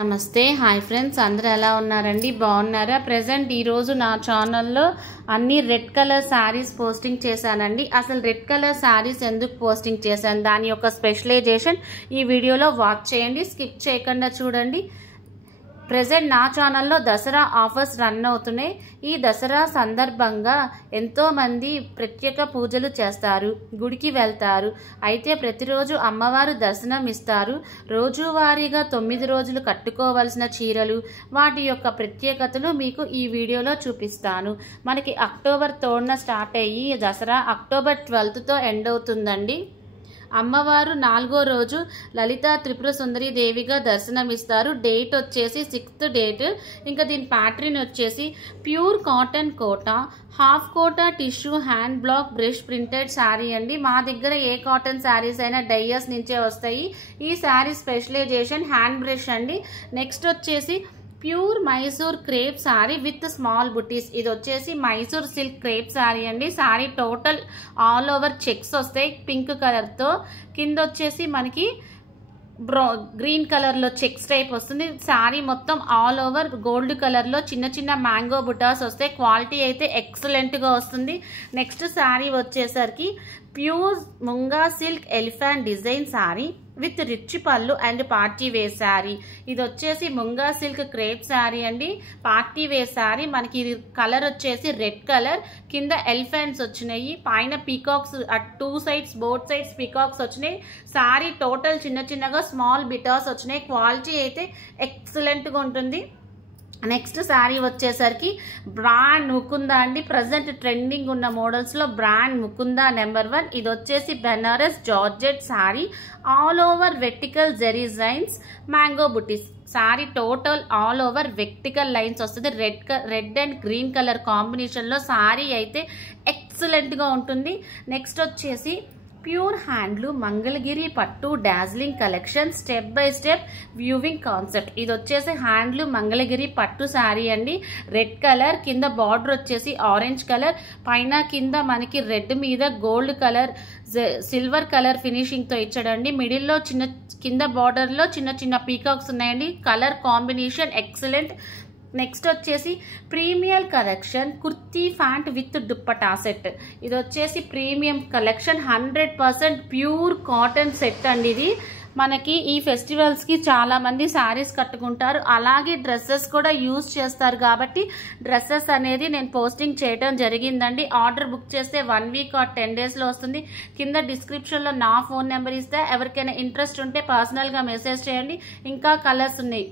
నమస్తే hi friends అందరూ ఎలా ఉన్నారండి బాగున్నారా ప్రెజెంట్ ఈ రోజు నా ఛానల్లో అన్ని రెడ్ కలర్ సారీస్ పోస్టింగ్ చేశానండి అసలు రెడ్ కలర్ సారీస్ ఎందుకు పోస్టింగ్ చేశాను దాని యొక్క స్పెషలైజేషన్ ఈ వీడియోలో వాచ్ చేయండి స్కిప్ చేయకుండా చూడండి ప్రెజెంట్ నా ఛానల్లో దసరా ఆఫర్స్ రన్ అవుతున్నాయి ఈ దసరా సందర్భంగా ఎంతో మంది ప్రత్యేక పూజలు చేస్తారు గుడికి వెళ్తారు అయితే ప్రతిరోజు అమ్మవారు దర్శనం ఇస్తారు రోజువారీగా 9 రోజులు కట్టుకోవాల్సిన చీరలు వాటి యొక్క ప్రత్యేకతలు మీకు ఈ వీడియోలో చూపిస్తాను మనకి అక్టోబర్ 3న స్టార్ట్ అయ్యి దసరా అక్టోబర్ 12తో ఎండ్ అవుతుందండి అమ్మవారు 4వ రోజు లలితా త్రిపుర సుందరి దేవిగా దర్శనమిస్తారు డేట్ వచ్చేసి 6th డేట్ ఇంకా దీని ప్యాటర్న్ వచ్చేసి pure cotton Kota half Kota tissue hand block brush printed sari అండి మా దగ్గర ఏ కాటన్ శారీస్ అయినా డైయర్స్ నుంచే వస్తాయి ఈ శారీ స్పెషలైజేషన్ హ్యాండ్ బ్రష్ అండి నెక్స్ట్ వచ్చేసి pure Mysore crepe sorry with small బుటీస్ ఇది వచ్చేసి మైసూర్ సిల్క్ క్రేప్ సారీ అండి sorry total all over checks వస్తాయి పింక్ కలర్తో కింద వచ్చేసి మనకి గ్రీన్ కలర్లో చెక్స్ టైప్ వస్తుంది సారీ మొత్తం ఆల్ ఓవర్ గోల్డ్ కలర్లో చిన్న చిన్న మ్యాంగో బుటాస్ వస్తాయి క్వాలిటీ అయితే ఎక్సలెంట్గా వస్తుంది నెక్స్ట్ సారీ వచ్చేసరికి pure munga silk elephant design sorry with rich పళ్ళు అండ్ పార్టీ వేర్ శారీ ఇది వచ్చేసి ముంగా సిల్క్ క్రేప్ శారీ అండి పార్టీ వేర్ శారీ మనకి ఇది కలర్ వచ్చేసి రెడ్ కలర్ కింద ఎలిఫెంట్స్ వచ్చినాయి పైన peacocks two sides both sides peacocks వచ్చినాయి శారీ టోటల్ చిన్న చిన్నగా స్మాల్ బిటాస్ వచ్చినాయి క్వాలిటీ అయితే ఎక్సలెంట్గా ఉంటుంది నెక్స్ట్ శారీ వచ్చేసరికి బ్రాండ్ ముకుందా అండి ప్రజెంట్ ట్రెండింగ్ ఉన్న మోడల్స్లో బ్రాండ్ ముకుందా నెంబర్ 1 ఇది వచ్చేసి Banaras georgette sari all over vertical zari lines mango బుటీస్ sari total all over vertical lines వస్తుంది రెడ్ అండ్ గ్రీన్ కలర్ కాంబినేషన్లో శారీ అయితే ఎక్సలెంట్గా ఉంటుంది నెక్స్ట్ వచ్చేసి ప్యూర్ హ్యాండ్లూమ్ మంగళగిరి పట్టు dazzling collection step by step viewing concept ఇది వచ్చేసి హ్యాండ్లూమ్ మంగళగిరి పట్టు శారీ అండి రెడ్ కలర్ కింద బార్డర్ వచ్చేసి ఆరెంజ్ కలర్ పైన కింద మనకి రెడ్ మీద గోల్డ్ కలర్ సిల్వర్ కలర్ ఫినిషింగ్తో ఇచ్చాడండి మిడిల్లో చిన్న కింద బార్డర్లో చిన్న చిన్న పీకాక్స్ ఉన్నాయండి కలర్ కాంబినేషన్ ఎక్సలెంట్ నెక్స్ట్ వచ్చేసి premium collection kurti pant with dupatta set ఇది వచ్చేసి premium collection 100% pure cotton set అండి ఇది మనకి ఈ ఫెస్టివల్స్కి చాలామంది శారీస్ కట్టుకుంటారు అలాగే డ్రెస్సెస్ కూడా యూజ్ చేస్తారు కాబట్టి డ్రెస్సెస్ అనేది నేను పోస్టింగ్ చేయడం జరిగిందండి ఆర్డర్ బుక్ చేస్తే 1 వీక్ ఆర్ 10 డేస్లో వస్తుంది కింద డిస్క్రిప్షన్లో నా ఫోన్ నెంబర్ ఇస్తే ఎవరికైనా ఇంట్రెస్ట్ ఉంటే పర్సనల్గా మెసేజ్ చేయండి ఇంకా కలర్స్ ఉన్నాయి